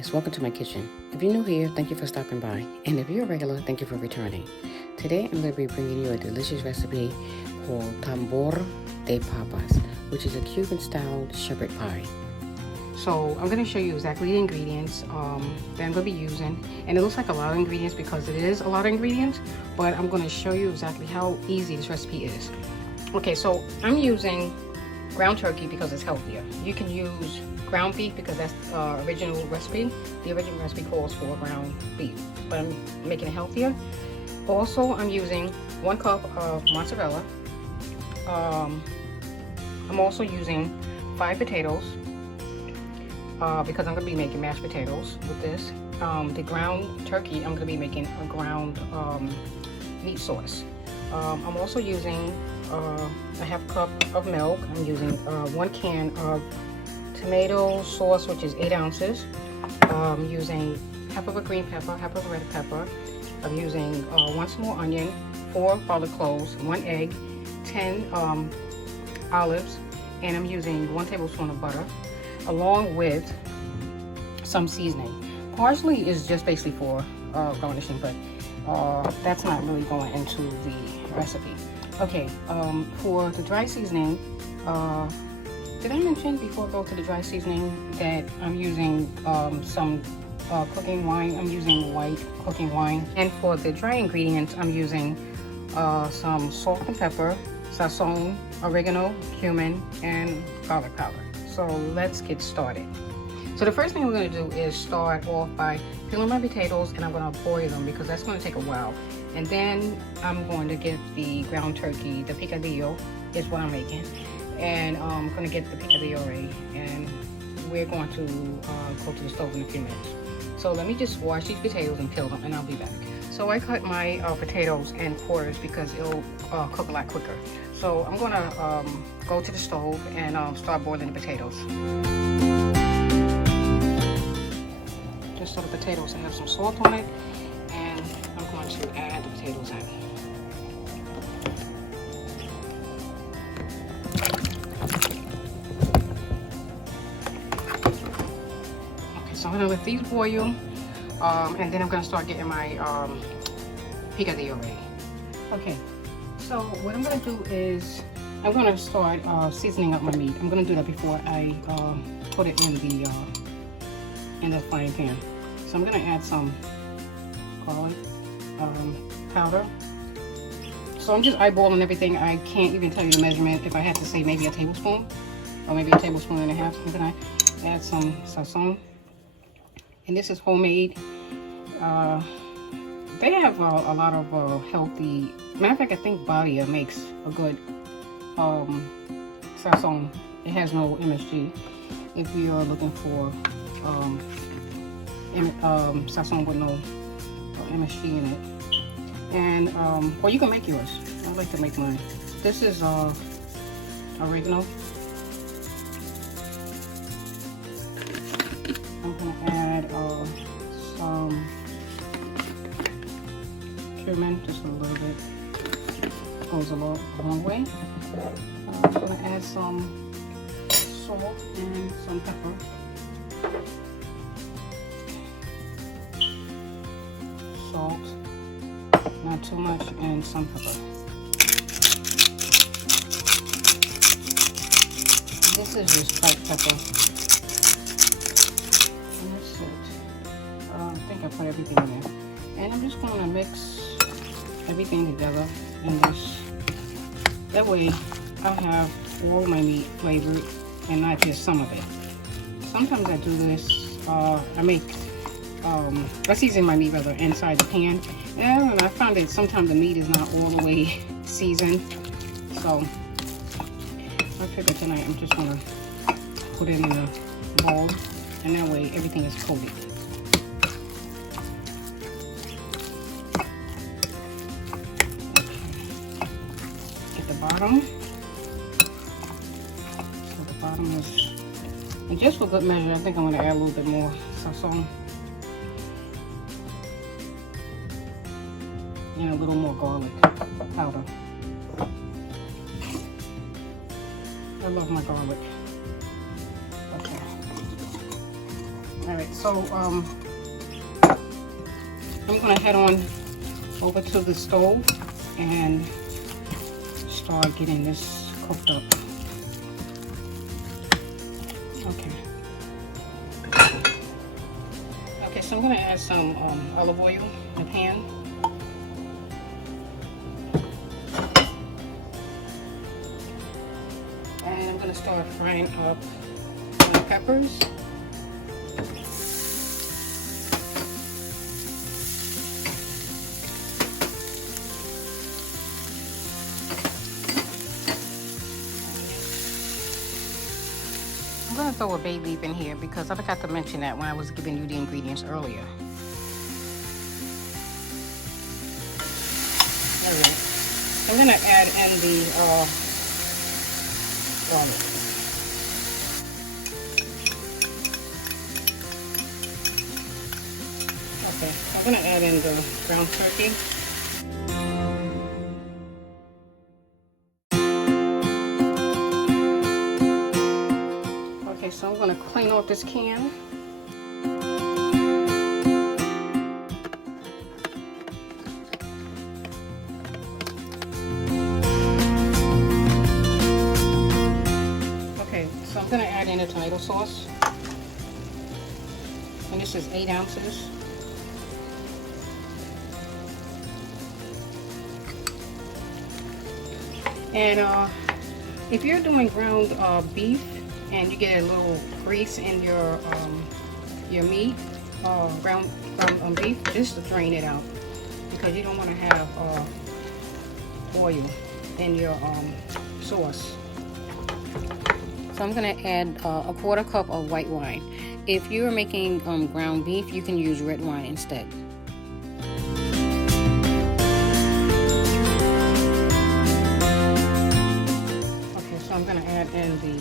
guys, welcome to my kitchen. If you're new here, thank you for stopping by. And if you're a regular, thank you for returning. Today I'm going to be bringing you a delicious recipe called Tambor de Papas, which is a Cuban style shepherd pie. So I'm going to show you exactly the ingredients that I'm going to be using. And it looks like a lot of ingredients because it is a lot of ingredients, but I'm going to show you exactly how easy this recipe is. Okay, so I'm using ground turkey because it's healthier. You can use ground beef because that's the original recipe. The original recipe calls for ground beef, but I'm making it healthier. Also, I'm using 1 cup of mozzarella. I'm also using 5 potatoes because I'm going to be making mashed potatoes with this. The ground turkey, I'm going to be making a ground meat sauce. I'm also using a 1/2 cup of milk. I'm using 1 can of tomato sauce, which is 8 ounces. I'm using 1/2 of a green pepper, 1/2 of a red pepper. I'm using 1 small onion, 4 garlic cloves, 1 egg, 10 olives, and I'm using 1 tablespoon of butter, along with some seasoning. Parsley is just basically for garnishing, but that's not really going into the recipe. Okay, for the dry seasoning, did I mention before I go to the dry seasoning that I'm using some cooking wine? I'm using white cooking wine. And for the dry ingredients, I'm using some salt and pepper, sazon, oregano, cumin, and garlic powder. So let's get started. So the first thing we're going to do is start off by peeling my potatoes, and I'm going to boil them because that's going to take a while. And then I'm going to get the ground turkey, the picadillo is what I'm making. And I'm going to get the picadillo ready, and we're going to go to the stove in a few minutes. So let me just wash these potatoes and peel them, and I'll be back. So I cut my potatoes in quarters because it'll cook a lot quicker. So I'm going to go to the stove and start boiling the potatoes. Just so the potatoes have some salt on it, and I'm going to add the potatoes in. So I'm gonna let these boil, and then I'm gonna start getting my picadillo ready. Okay, so what I'm gonna do is I'm gonna start seasoning up my meat. I'm gonna do that before I put it in the frying pan. So I'm gonna add some garlic powder. So I'm just eyeballing everything. I can't even tell you the measurement. If I had to say, maybe a tablespoon or maybe a tablespoon and a half. I'm gonna add some sazon. And this is homemade. They have a lot of healthy. Matter of fact, I think Badia makes a good sazon. It has no MSG. If you are looking for sazon with no MSG in it, and or you can make yours. I like to make mine. This is oregano. I'm gonna add some cumin, just a little bit. Goes a long way. I'm gonna add some salt and some pepper. Salt, not too much, and some pepper. This is just black pepper. And that's it. I think I put everything in there. And I'm just going to mix everything together in this. That way I'll have all my meat flavored and not just some of it. Sometimes I do this, I season my meat rather inside the pan, and I found that sometimes the meat is not all the way seasoned. So I figured tonight I'm just gonna put it in a bowl, and that way everything is coated. At the bottom, so the bottom is, and just for good measure, I think I'm gonna add a little bit more sazon. And a little more garlic powder. I love my garlic. Okay. All right, so I'm gonna head on over to the stove and start getting this cooked up. Okay. Okay, so I'm gonna add some olive oil in the pan. And I'm gonna start frying up the peppers. I'm gonna throw a bay leaf in here because I forgot to mention that when I was giving you the ingredients earlier. Alright. I'm gonna add in the garlic. Okay, so I'm gonna add in the ground turkey. Okay, so I'm gonna clean off this can. Okay, so I'm gonna add in a tomato sauce. And this is 8 ounces. And if you're doing ground beef and you get a little grease in your meat, ground beef, just to drain it out because you don't want to have oil in your sauce. So I'm going to add a 1/4 cup of white wine. If you're making ground beef, you can use red wine instead. Okay, so I'm going to add in the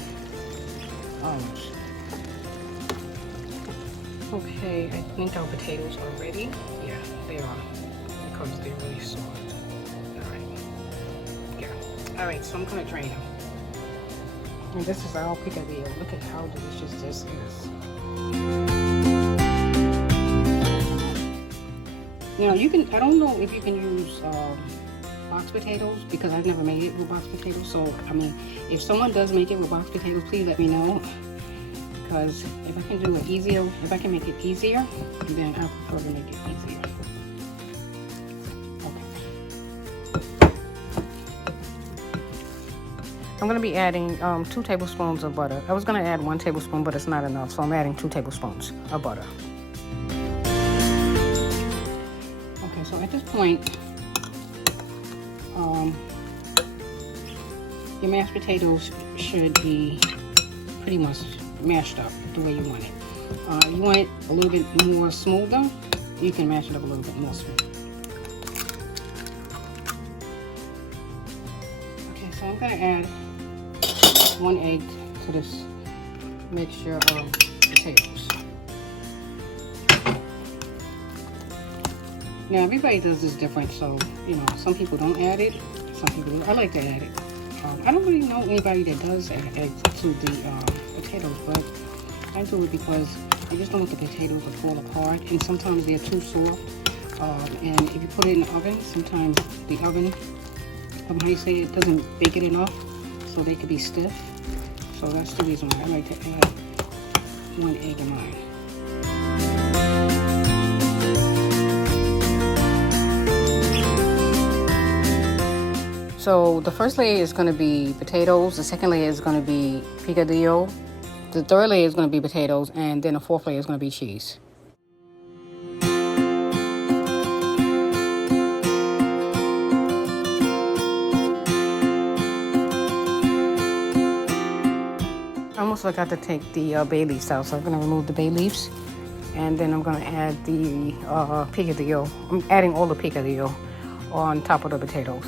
olives. Okay, I think our potatoes are ready. Yeah, they are, because they're really soft. Alright. Yeah. Alright, so I'm going to drain them. And this is our picadillo. Look at how delicious this is. Now you can, I don't know if you can use box potatoes because I've never made it with box potatoes. So, I mean, if someone does make it with box potatoes, please let me know. Because if I can do it easier, if I can make it easier, then I prefer to make it easier. Okay. I'm going to be adding 2 tablespoons of butter. I was going to add 1 tablespoon, but it's not enough, so I'm adding 2 tablespoons of butter. Okay, so at this point, your mashed potatoes should be pretty much mashed up the way you want it. You want it a little bit more smoother, you can mash it up a little bit more smooth. Okay, so I'm going to add 1 egg to this mixture of potatoes. Now everybody does this different, so you know, some people don't add it, some people do. I like to add it. I don't really know anybody that does add eggs to the potatoes, but I do it because I just don't want the potatoes to fall apart, and sometimes they're too soft. And if you put it in the oven, sometimes the oven, how you say, it doesn't bake it enough, so they could be stiff. So that's the reason why I like to add 1 egg in mine. So the first layer is going to be potatoes, the second layer is going to be picadillo, the third layer is going to be potatoes, and then the fourth layer is going to be cheese. I almost forgot to take the bay leaves out, so I'm going to remove the bay leaves, and then I'm going to add the picadillo. I'm adding all the picadillo on top of the potatoes.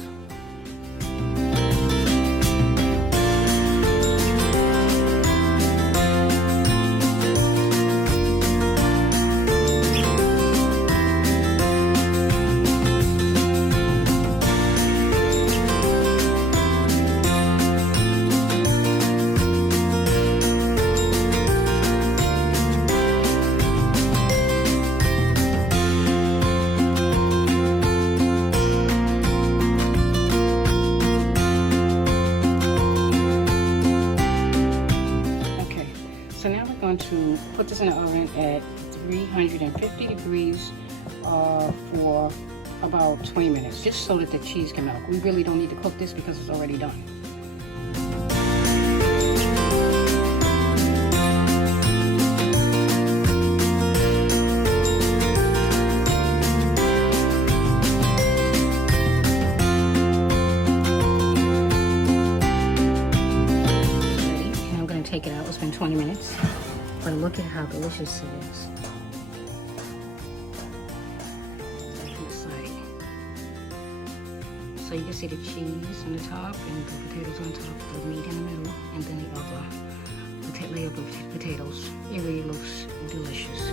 put this in the oven at 350 degrees for about 20 minutes, just so that the cheese can melt. We really don't need to cook this because it's already done. Take it out. It's been 20 minutes, but look at how delicious it is. So you can see the cheese on the top and the potatoes on top, the meat in the middle, and then the other layer of potatoes. It really looks delicious.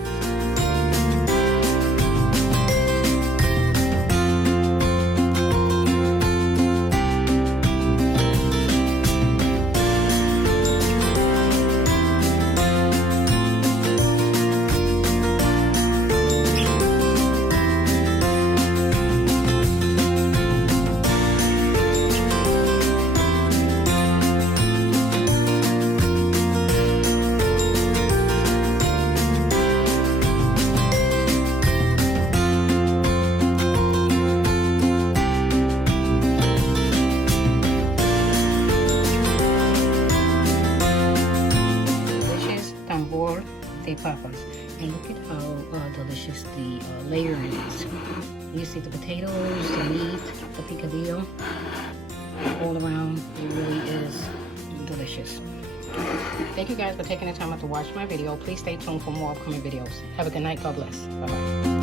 Tambor de papas, and look at how delicious the layering is. You see the potatoes, the meat, the picadillo, all around. It really is delicious. Thank you guys for taking the time out to watch my video. Please stay tuned for more upcoming videos. Have a good night. God bless. Bye bye.